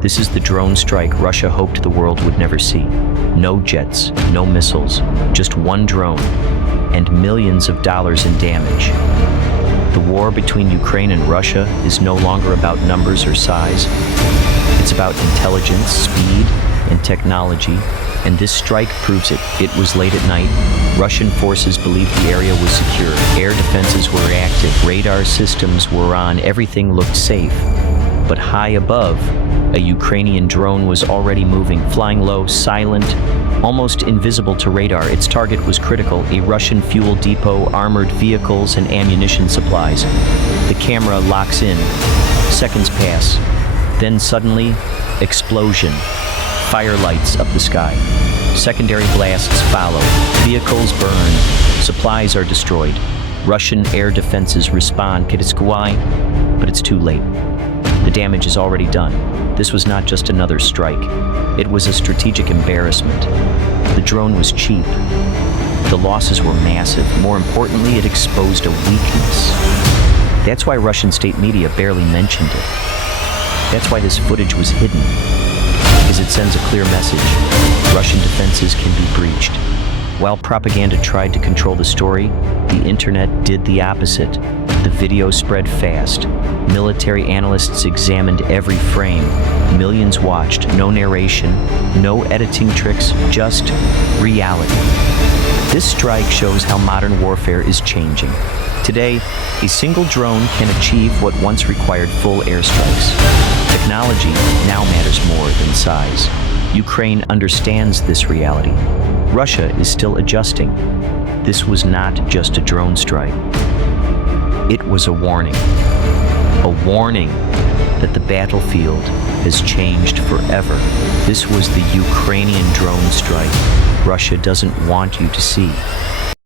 This is the drone strike Russia hoped the world would never see. No jets, no missiles, just one drone, and millions of dollars in damage. The war between Ukraine and Russia is no longer about numbers or size. It's about intelligence, speed, and technology, and this strike proves it. It was late at night. Russian forces believed the area was secure. Air defenses were active, radar systems were on, everything looked safe. But high above, a Ukrainian drone was already moving, flying low, silent, almost invisible to radar. Its target was critical, a Russian fuel depot, armored vehicles, and ammunition supplies. The camera locks in. Seconds pass. Then suddenly, explosion. Fire lights up the sky. Secondary blasts follow. Vehicles burn. Supplies are destroyed. Russian air defenses respond. But it's too late. The damage is already done. This was not just another strike. It was a strategic embarrassment. The drone was cheap. The losses were massive. More importantly, it exposed a weakness. That's why Russian state media barely mentioned it. That's why this footage was hidden. Because it sends a clear message. Russian defenses can be breached. While propaganda tried to control the story, the internet did the opposite. The video spread fast. Military analysts examined every frame. Millions watched. No narration, no editing tricks, just reality. This strike shows how modern warfare is changing. Today, a single drone can achieve what once required full airstrikes. Technology now matters more than size. Ukraine understands this reality. Russia is still adjusting. This was not just a drone strike. It was a warning. A warning that the battlefield has changed forever. This was the Ukrainian drone strike Russia doesn't want you to see.